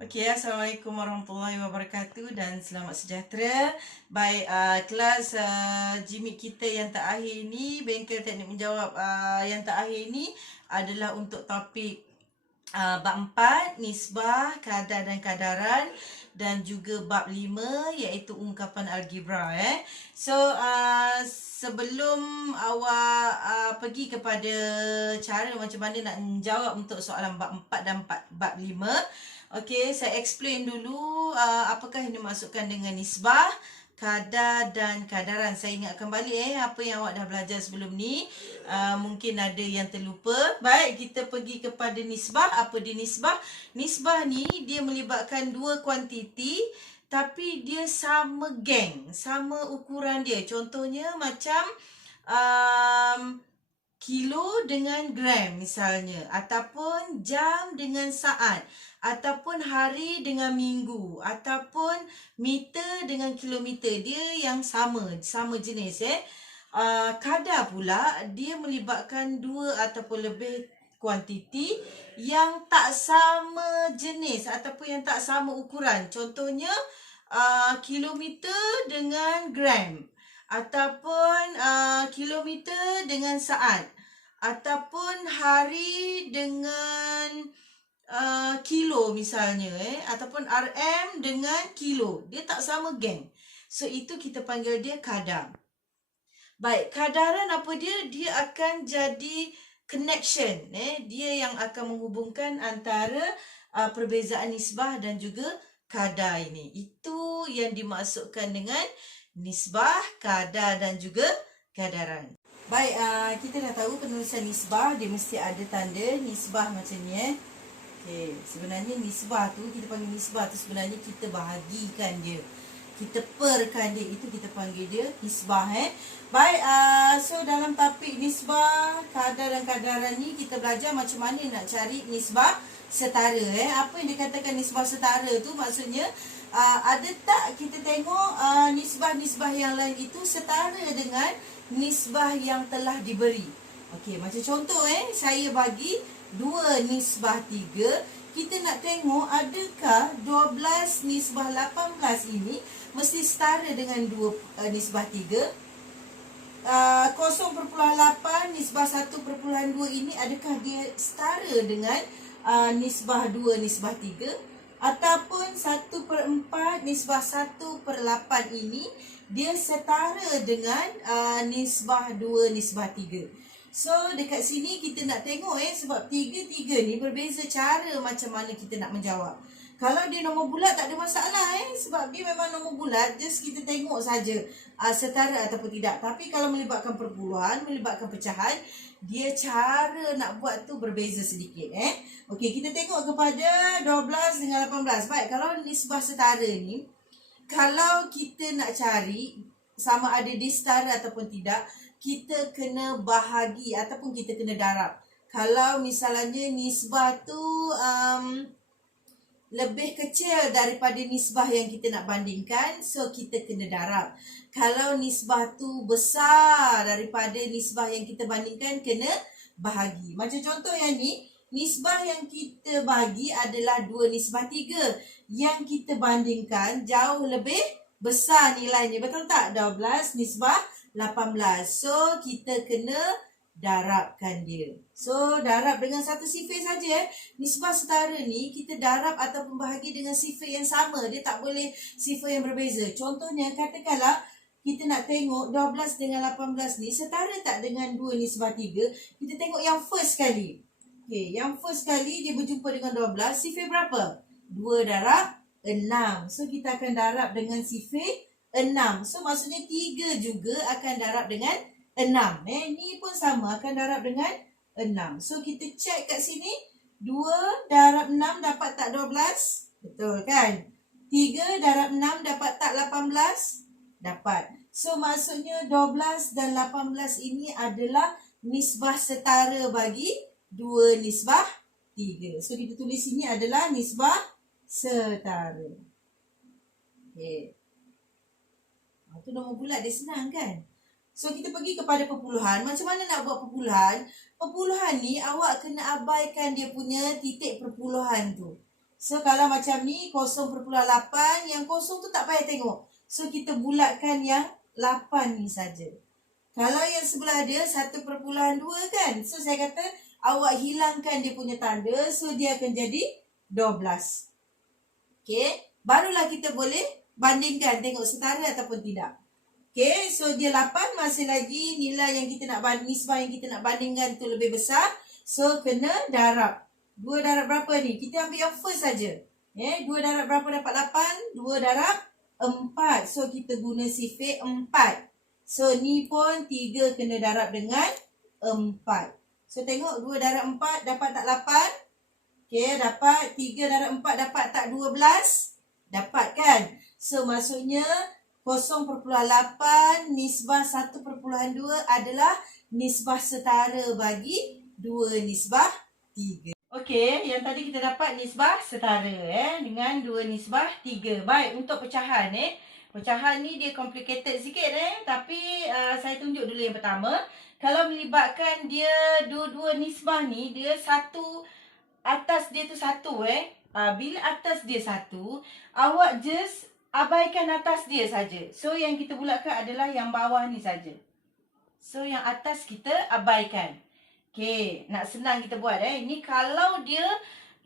Okey, Assalamualaikum warahmatullahi wabarakatuh dan selamat sejahtera. Baik, kelas jimik kita yang terakhir ni, bengkel teknik menjawab yang terakhir ni adalah untuk topik bab 4, nisbah, kadar dan kadaran, dan juga bab 5 iaitu ungkapan algebra. So, sebelum awak pergi kepada cara macam mana nak menjawab untuk soalan bab 4 dan bab 5, okey, saya explain dulu apakah yang dimaksudkan dengan nisbah, kadar dan kadaran. Saya ingatkan balik apa yang awak dah belajar sebelum ni. Mungkin ada yang terlupa. Baik, kita pergi kepada nisbah. Apa dia nisbah? Nisbah ni dia melibatkan dua kuantiti tapi dia sama geng, sama ukuran dia. Contohnya macam kilo dengan gram misalnya, ataupun jam dengan saat, ataupun hari dengan minggu, ataupun meter dengan kilometer. Dia yang sama jenis. Kadar pula dia melibatkan dua ataupun lebih kuantiti yang tak sama jenis ataupun yang tak sama ukuran. Contohnya kilometer dengan gram, ataupun kilometer dengan saat, ataupun hari dengan kilo misalnya, ataupun RM dengan kilo. Dia tak sama geng. So itu kita panggil dia kadar. Baik, kadaran apa dia? Dia akan jadi connection. Dia yang akan menghubungkan antara perbezaan nisbah dan juga kadar ini. Itu yang dimaksudkan dengan nisbah, kadar dan juga kadaran. Baik, kita dah tahu penulisan nisbah dia mesti ada tanda nisbah macam ni. Okey, sebenarnya nisbah tu, kita panggil nisbah tu sebenarnya kita bahagikan dia, kita perkan dia, itu kita panggil dia nisbah. Baik, so dalam topik nisbah, kadar dan kadaran ni kita belajar macam mana nak cari nisbah setara. Apa yang dikatakan nisbah setara tu maksudnya ada tak kita tengok nisbah-nisbah yang lain itu setara dengan nisbah yang telah diberi. Okey, macam contoh saya bagi 2 nisbah 3. Kita nak tengok adakah 12 nisbah 18 ini mesti setara dengan 2 nisbah 3. 0.8 nisbah 1.2 ini adakah dia setara dengan nisbah 2 nisbah 3. Ataupun 1/4 nisbah 1/8 ini dia setara dengan nisbah 2 nisbah 3. So dekat sini kita nak tengok sebab 3 ni berbeza cara macam mana kita nak menjawab. Kalau dia nombor bulat tak ada masalah sebab dia memang nombor bulat, just kita tengok saja setara ataupun tidak. Tapi kalau melibatkan perpuluhan, melibatkan pecahan, dia cara nak buat tu berbeza sedikit. Okey, kita tengok kepada 12 dengan 18. Baik, kalau nisbah setara ni, kalau kita nak cari sama ada dia setara ataupun tidak, kita kena bahagi ataupun kita kena darab. Kalau misalnya nisbah tu lebih kecil daripada nisbah yang kita nak bandingkan, so kita kena darab. Kalau nisbah tu besar daripada nisbah yang kita bandingkan, kena bahagi. Macam contoh yang ni, nisbah yang kita bagi adalah 2 nisbah 3. Yang kita bandingkan jauh lebih besar nilainya, betul tak? 12 nisbah 18. So kita kena darabkan dia. So darab dengan satu sifir saja. Nisbah setara ni kita darab ataupun bahagi dengan sifir yang sama. Dia tak boleh sifir yang berbeza. Contohnya katakanlah kita nak tengok 12 dengan 18 ni setara tak dengan 2 nisbah 3. Kita tengok yang first kali. Okey, yang first kali dia berjumpa dengan 12, sifir berapa? 2 darab 6. So kita akan darab dengan sifir 6. So maksudnya 3 juga akan darab dengan 6. Ni pun sama, akan darab dengan 6. So kita check kat sini, 2 darab 6 dapat tak 12? Betul kan? 3 darab 6 dapat tak 18? Dapat. So maksudnya 12 dan 18 ini adalah nisbah setara bagi 2 nisbah 3. So kita tulis sini adalah nisbah setara. Okay. Itu nombor bulat, dia senang kan? So kita pergi kepada perpuluhan. Macam mana nak buat perpuluhan? Perpuluhan ni awak kena abaikan dia punya titik perpuluhan tu. So kalau macam ni 0,8, yang kosong tu tak payah tengok. So kita bulatkan yang 8 ni saja. Kalau yang sebelah dia 1,2 kan. So saya kata awak hilangkan dia punya tanda. So dia akan jadi 12. Okey. Barulah kita boleh bandingkan tengok setara ataupun tidak. Okey. So dia 8, masih lagi nilai yang kita nak nisbah yang kita nak bandingkan tu lebih besar. So kena darab. 2 darab berapa ni? Kita ambil yang first saja. 2 darab berapa dapat 8? 2 darab 4. So kita guna sifir 4. So ni pun 3 kena darab dengan 4. So tengok 2 darab 4 dapat tak 8? Okey, dapat. 3 darab 4 dapat tak 12? Dapat kan? So maksudnya 0,8 nisbah 1,2 adalah nisbah setara bagi 2 nisbah 3. Okey, yang tadi kita dapat nisbah setara dengan 2 nisbah 3. Baik, untuk pecahan pecahan ni dia complicated sikit tapi saya tunjuk dulu yang pertama. Kalau melibatkan dia dua-dua nisbah ni, dia satu atas dia tu satu bila atas dia satu, awak just abaikan atas dia saja. So yang kita bulatkan adalah yang bawah ni saja. So yang atas kita abaikan. Okey, nak senang kita buat Ini kalau dia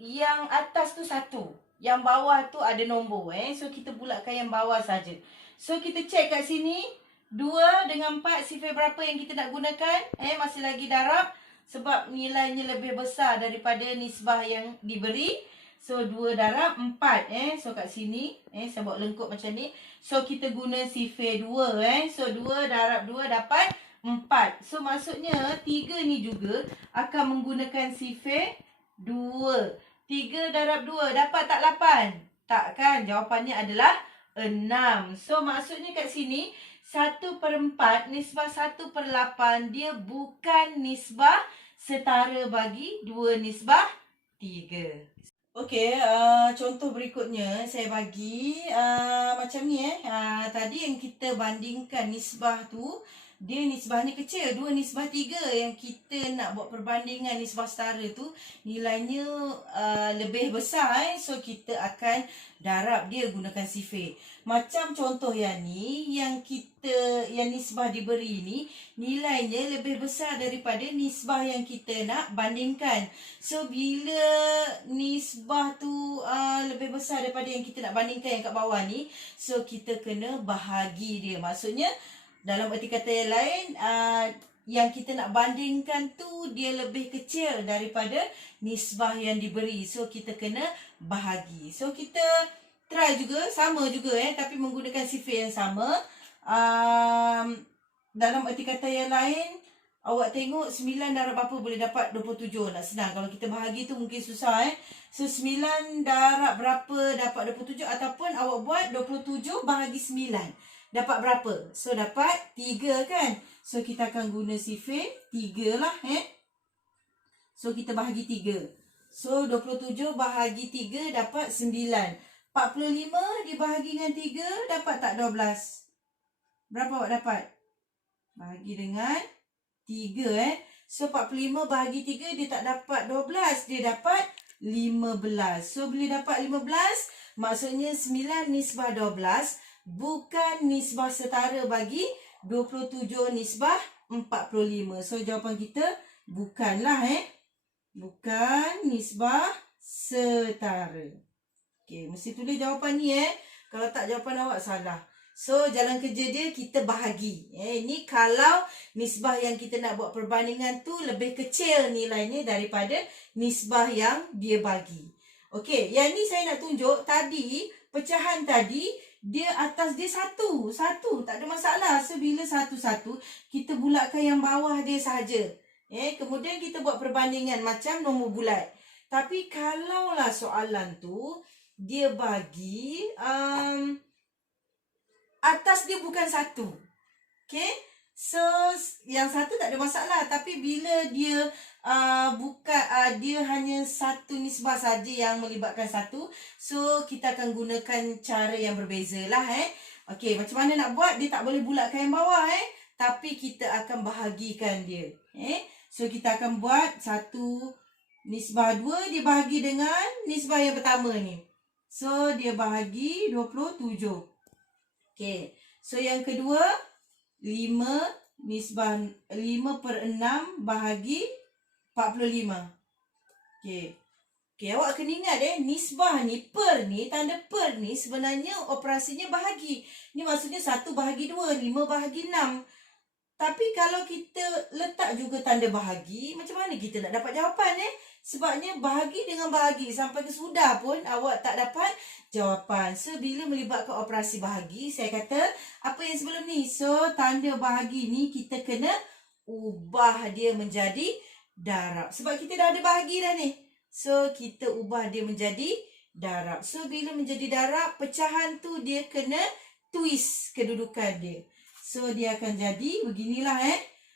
yang atas tu satu, yang bawah tu ada nombor So kita bulatkan yang bawah saja. So kita check kat sini 2 dengan 4 sifir berapa yang kita nak gunakan? Masih lagi darab sebab nilainya lebih besar daripada nisbah yang diberi. So 2 darab 4 So kat sini saya buat lengkup macam ni. So kita guna sifir 2 So 2 darab 2 dapat 4. So maksudnya 3 ni juga akan menggunakan sifir 2. 3 darab 2 dapat tak 8? Tak kan? Jawapannya adalah 6. So maksudnya kat sini 1/4 nisbah 1/8 dia bukan nisbah setara bagi 2 nisbah 3. Okey, contoh berikutnya saya bagi macam ni tadi yang kita bandingkan nisbah tu, dia nisbahnya kecil, 2 nisbah 3. Yang kita nak buat perbandingan nisbah setara tu nilainya lebih besar So kita akan darab dia gunakan sifir. Macam contoh yang ni, yang nisbah diberi ni nilainya lebih besar daripada nisbah yang kita nak bandingkan. So bila nisbah tu lebih besar daripada yang kita nak bandingkan yang kat bawah ni, so kita kena bahagi dia. Maksudnya dalam erti kata yang lain, yang kita nak bandingkan tu dia lebih kecil daripada nisbah yang diberi. So kita kena bahagi. So kita try juga, sama juga tapi menggunakan sifir yang sama. Dalam erti kata yang lain, awak tengok 9 darab berapa boleh dapat 27. Nak senang, kalau kita bahagi tu mungkin susah So 9 darab berapa dapat 27, ataupun awak buat 27 bahagi 9. Dapat berapa? So dapat 3 kan? So kita akan guna sifir 3 lah So kita bahagi 3. So 27 bahagi 3 dapat 9. 45 dibahagi dengan 3 dapat tak 12? Berapa awak dapat? Bahagi dengan 3 So 45 bahagi 3 dia tak dapat 12, dia dapat 15. So bila dapat 15, maksudnya 9 nisbah 12 bukan nisbah setara bagi 27 nisbah 45. So jawapan kita bukanlah bukan nisbah setara. Okey, mesti tulis jawapan ni Kalau tak, jawapan awak salah. So jalan kerja dia kita bahagi. Ini kalau nisbah yang kita nak buat perbandingan tu lebih kecil nilainya daripada nisbah yang dia bagi. Okey, yang ni saya nak tunjuk tadi, pecahan tadi dia atas dia satu, tak ada masalah. So bila satu-satu kita bulatkan yang bawah dia saja. Kemudian kita buat perbandingan macam nombor bulat. Tapi kalaulah soalan tu dia bagi atas dia bukan satu. Okey? So yang satu tak ada masalah, tapi bila dia dia hanya satu nisbah saja yang melibatkan satu, so kita akan gunakan cara yang berbeza lah Okey, macam mana nak buat? Dia tak boleh bulatkan yang bawah tapi kita akan bahagikan dia. So kita akan buat 1 Nisbah 2 dia bahagi dengan nisbah yang pertama ni. So, dia bahagi 27. Okey. So, yang kedua, 5 nisbah 5/6 bahagi 45. Okey. Okey, awak kena ingat nisbah ni, per ni, tanda per ni sebenarnya operasinya bahagi. Ni maksudnya 1 bahagi 2, 5 bahagi 6. Tapi kalau kita letak juga tanda bahagi, macam mana kita nak dapat jawapan Sebabnya bahagi dengan bahagi sampai ke sudah pun awak tak dapat jawapan. So, bila melibatkan operasi bahagi, saya kata apa yang sebelum ni? So, tanda bahagi ni kita kena ubah dia menjadi darab. Sebab kita dah ada bahagi dah ni. So, kita ubah dia menjadi darab. So, bila menjadi darab, pecahan tu dia kena twist kedudukan dia. So, dia akan jadi beginilah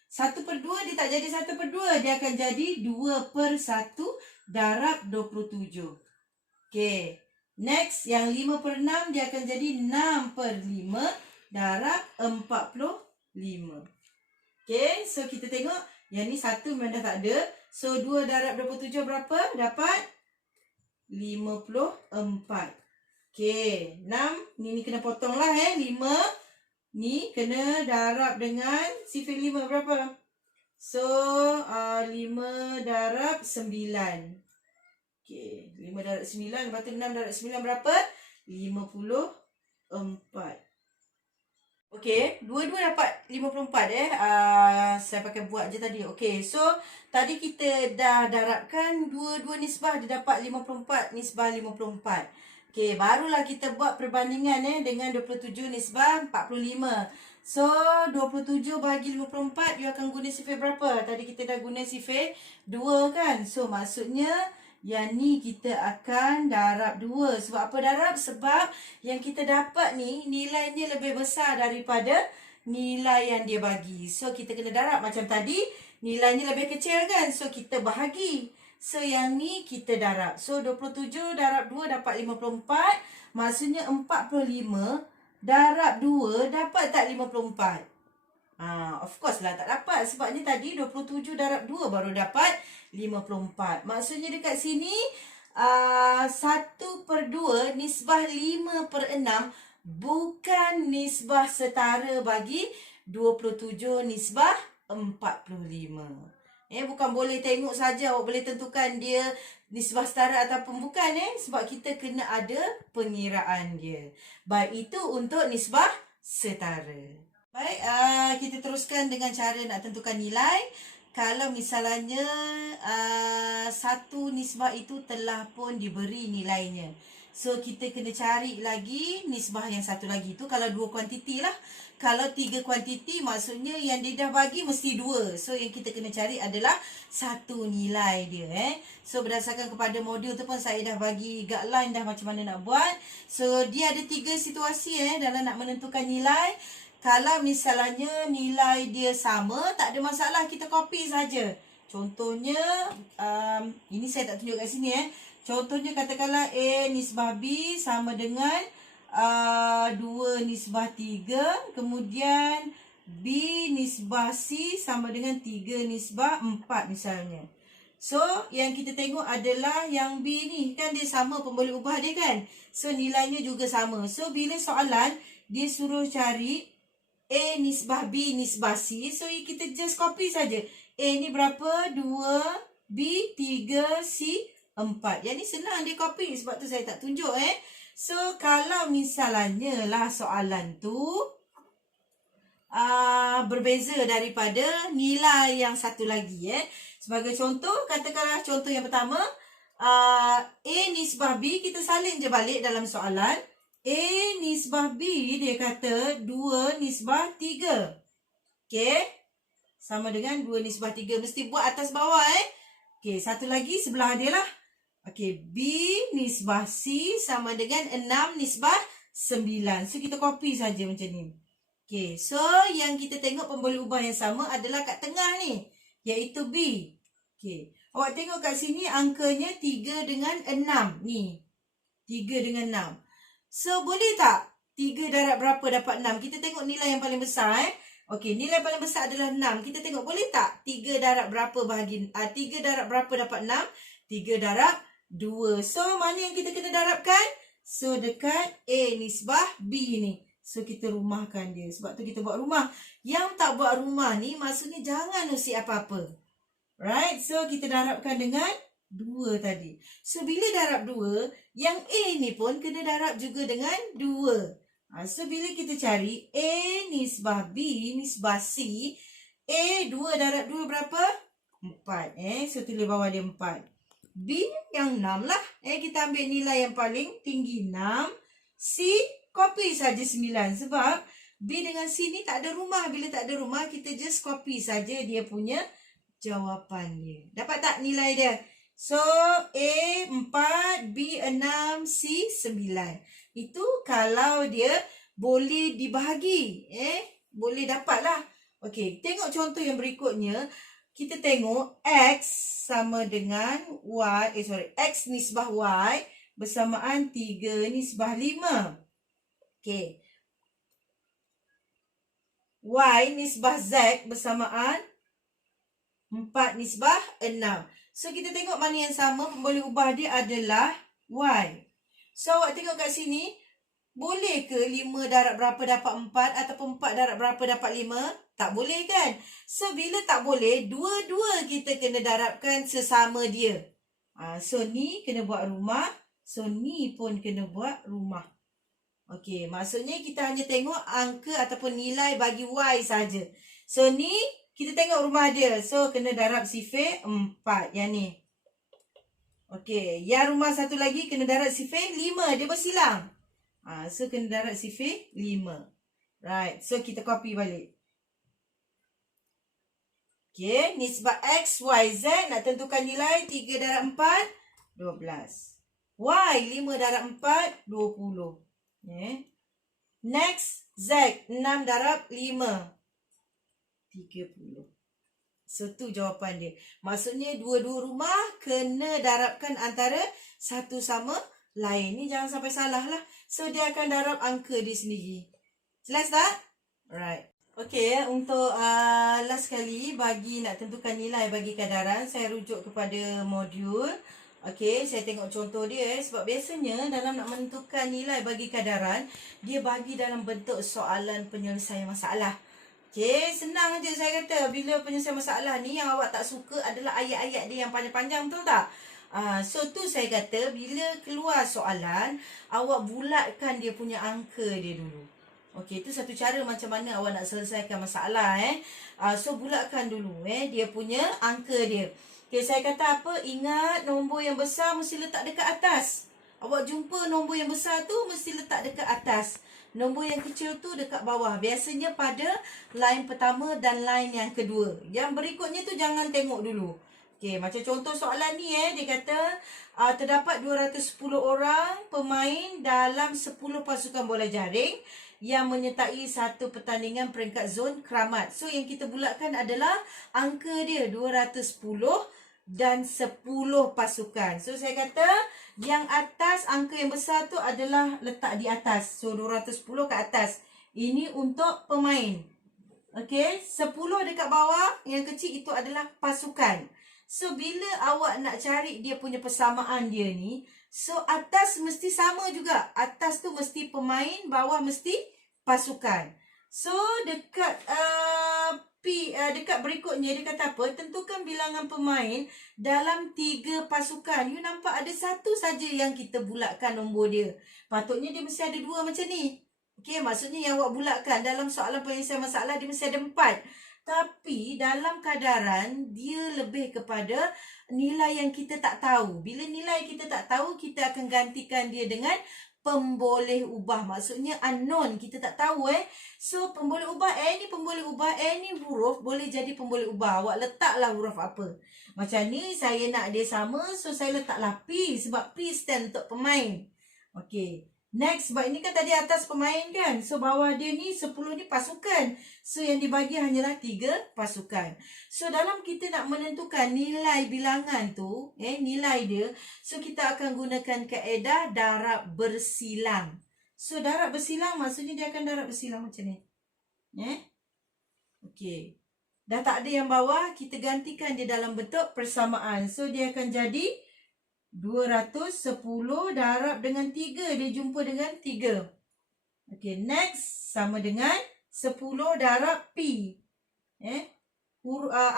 1/2 dia tak jadi 1/2. Dia akan jadi 2/1 darab 27. Okey. Next, yang 5/6 dia akan jadi 6/5 darab 45. Okey, so kita tengok yang ni 1 memang dah tak ada. So, 2 darab 27 berapa? Dapat 54. Okey, 6. Ni kena potong lah 5. Ni kena darab dengan sifar 5 berapa? So, 5 darab 9. Okey, 5 darab 9. Lepas tu 6 darab 9 berapa? 54. Okey, dua-dua dapat 54 saya pakai buat je tadi. Okey, so tadi kita dah darabkan dua-dua nisbah, dia dapat 54 nisbah 54. Okey, barulah kita buat perbandingan dengan 27 nisbah 45. So, 27 bahagi 54, you akan guna sifar berapa? Tadi kita dah guna sifar 2 kan? So, maksudnya yang ni kita akan darab 2. Sebab apa darab? Sebab yang kita dapat ni nilainya lebih besar daripada nilai yang dia bagi. So, kita kena darab macam tadi. Nilainya lebih kecil kan? So, kita bahagi. So, yang ni kita darab. So, 27 darab 2 dapat 54. Maksudnya 45 darab 2 dapat tak 54? Of course lah tak dapat. Sebabnya tadi 27 darab 2 baru dapat 54. Maksudnya dekat sini 1/2 nisbah 5/6 bukan nisbah setara bagi 27 nisbah 45. Bukan boleh tengok saja awak boleh tentukan dia nisbah setara ataupun bukan sebab kita kena ada pengiraan dia. Baik itu untuk nisbah setara. Baik, kita teruskan dengan cara nak tentukan nilai. Kalau misalnya satu nisbah itu telah pun diberi nilainya. So, kita kena cari lagi nisbah yang satu lagi tu. Kalau 2 kuantiti lah. Kalau 3 kuantiti, maksudnya yang dia dah bagi mesti 2. So, yang kita kena cari adalah satu nilai dia. So, berdasarkan kepada modul tu pun saya dah bagi guideline dah macam mana nak buat. So, dia ada 3 situasi dalam nak menentukan nilai. Kalau misalnya nilai dia sama, tak ada masalah, kita copy saja. Contohnya, ini saya tak tunjuk kat sini Contohnya katakanlah A nisbah B sama dengan 2 nisbah 3. Kemudian B nisbah C sama dengan 3 nisbah 4 misalnya. So, yang kita tengok adalah yang B ni. Kan dia sama pun boleh ubah dia kan. So, nilainya juga sama. So, bila soalan, dia suruh cari A nisbah B nisbah C. So, kita just copy saja. A ni berapa? 2, B 3, C 4. Yang ni senang dia copy. Sebab tu saya tak tunjuk So, kalau misalnya lah soalan tu berbeza daripada nilai yang satu lagi Sebagai contoh, katakanlah contoh yang pertama, A nisbah B, kita salin je balik dalam soalan. A nisbah B, dia kata 2 nisbah 3. Okey. Sama dengan 2 nisbah 3. Mesti buat atas bawah Okey, satu lagi sebelah dia lah. Okey, B nisbah C sama dengan 6 nisbah 9. So, kita copy saja macam ni. Okey, so yang kita tengok pemboleh ubah yang sama adalah kat tengah ni, iaitu B. Okey, awak tengok kat sini angkanya 3 dengan 6 ni. 3 dengan 6. So, boleh tak 3 darab berapa dapat 6? Kita tengok nilai yang paling besar Okey, nilai paling besar adalah 6. Kita tengok boleh tak 3 darab berapa bahagi 3 darab berapa dapat 6? 3 darab 2. So, mana yang kita kena darabkan? So, dekat A nisbah B ni. So, kita rumahkan dia. Sebab tu kita buat rumah. Yang tak buat rumah ni, maksudnya jangan usik apa-apa. Right? So, kita darabkan dengan 2 tadi. So, bila darab 2, yang A ni pun kena darab juga dengan 2. So, bila kita cari A nisbah B nisbah C, A 2 darab 2 berapa? 4. So, tulis bawah dia 4. B yang 6 lah. Kita ambil nilai yang paling tinggi 6. C, copy saja 9. Sebab B dengan C ni tak ada rumah. Bila tak ada rumah, kita just copy saja dia punya jawapan dia. Dapat tak nilai dia? So, A 4, B 6, C 9. Itu kalau dia boleh dibahagi. Boleh dapat lah. Okey, tengok contoh yang berikutnya. Kita tengok X sama dengan Y. X nisbah Y bersamaan 3 nisbah 5. Okey. Y nisbah Z bersamaan 4 nisbah 6. So, kita tengok mana yang sama. Pemboleh ubah dia adalah Y. So, awak tengok kat sini. Boleh ke 5 darab berapa dapat 4 ataupun 4 darab berapa dapat 5? Tak boleh kan? So, bila tak boleh, dua-dua kita kena darabkan sesama dia. So, ni kena buat rumah. So, ni pun kena buat rumah. Okey, maksudnya kita hanya tengok angka ataupun nilai bagi Y saja. So, ni kita tengok rumah dia. So, kena darab sifir 4. Yang ni. Okey, yang rumah satu lagi kena darab sifir 5. Dia bersilang. So, kena darab sifir 5. Right. So, kita copy balik. Okey, nisbah X, Y, Z. Nak tentukan nilai 3 darab 4, 12. Y, 5 darab 4, 20. Next, Z, 6 darab 5. 30. So, tu jawapan dia. Maksudnya, dua-dua rumah kena darabkan antara satu sama lain. Ni jangan sampai salah lah. So, dia akan darab angka dia sendiri. Jelas tak? Alright. Okey, untuk last kali bagi nak tentukan nilai bagi kadaran, saya rujuk kepada modul. Okey, saya tengok contoh dia. Sebab biasanya dalam nak menentukan nilai bagi kadaran, dia bagi dalam bentuk soalan penyelesaian masalah. Okey, senang je saya kata. Bila penyelesaian masalah ni yang awak tak suka adalah ayat-ayat dia yang panjang-panjang, betul tak? So tu saya kata bila keluar soalan, awak bulatkan dia punya angka dia dulu. Okey, itu satu cara macam mana awak nak selesaikan masalah. So bulatkan dulu dia punya angka dia. Okey, saya kata apa? Ingat nombor yang besar mesti letak dekat atas. Awak jumpa nombor yang besar tu mesti letak dekat atas. Nombor yang kecil tu dekat bawah. Biasanya pada line pertama dan line yang kedua. Yang berikutnya tu jangan tengok dulu. Okey, macam contoh soalan ni dia kata terdapat 210 orang pemain dalam 10 pasukan bola jaring yang menyertai satu pertandingan peringkat zon keramat. So, yang kita bulatkan adalah angka dia 210 dan 10 pasukan. So, saya kata yang atas angka yang besar tu adalah letak di atas. So, 210 ke atas. Ini untuk pemain. Okey, 10 dekat bawah. Yang kecil itu adalah pasukan. So, bila awak nak cari dia punya persamaan dia ni, so, atas mesti sama juga. Atas tu mesti pemain, bawah mesti pasukan. So, dekat dekat berikutnya, dia kata apa? Tentukan bilangan pemain dalam 3 pasukan. You nampak ada satu saja yang kita bulatkan nombor dia. Patutnya dia mesti ada 2 macam ni. Okey, maksudnya yang awak bulatkan dalam soalan penyelesaian masalah, dia mesti ada 4. Tapi dalam kadaran, dia lebih kepada nilai yang kita tak tahu. Bila nilai kita tak tahu, kita akan gantikan dia dengan pemboleh ubah. Maksudnya unknown, kita tak tahu So, pemboleh ubah ni pemboleh ubah, ni huruf boleh jadi pemboleh ubah. Awak letaklah huruf apa. Macam ni, saya nak dia sama. So, saya letaklah P sebab P stand untuk pemain. Okey. Next, sebab ini kan tadi atas pemain kan. So, bawah dia ni 10 ni pasukan. So, yang dibagi hanyalah 3 pasukan. So, dalam kita nak menentukan nilai bilangan tu, nilai dia. So, kita akan gunakan kaedah darab bersilang. So, darab bersilang maksudnya dia akan darab bersilang macam ni. Okey. Dah tak ada yang bawah, kita gantikan dia dalam bentuk persamaan. So, dia akan jadi 210 darab dengan 3. Dia jumpa dengan 3. Okey, next sama dengan 10 darab P.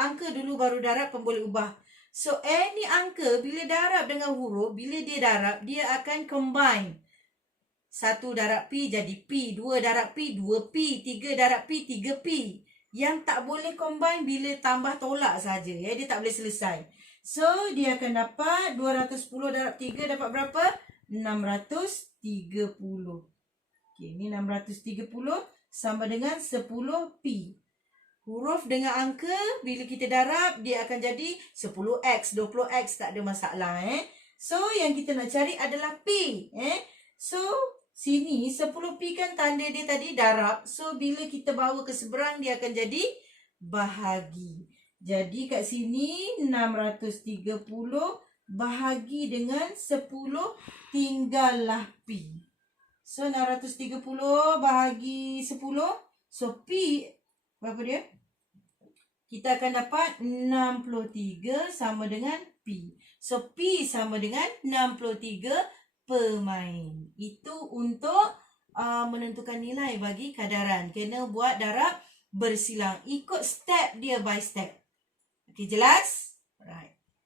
Angka dulu baru darab pun boleh ubah. So, any angka bila darab dengan huruf, bila dia darab, dia akan combine. 1 darab P jadi P, 2 darab P, 2P, 3 darab P, 3P. Yang tak boleh combine bila tambah tolak saja. Dia tak boleh selesai. So, dia akan dapat 210 darab 3 dapat berapa? 630. Okey, ni 630 sama dengan 10P. Huruf dengan angka, bila kita darab, dia akan jadi 10X, 20X, tak ada masalah. So, yang kita nak cari adalah P. So, sini 10P kan tanda dia tadi darab. So, bila kita bawa ke seberang, dia akan jadi bahagi. Jadi, kat sini 630 bahagi dengan 10, tinggallah P. So, 630 bahagi 10. So, P, berapa dia? Kita akan dapat 63 sama dengan P. So, P sama dengan 63 pemain. Itu untuk menentukan nilai bagi kadaran. Kena buat darab bersilang. Ikut step dia by step. Okey, jelas? Right.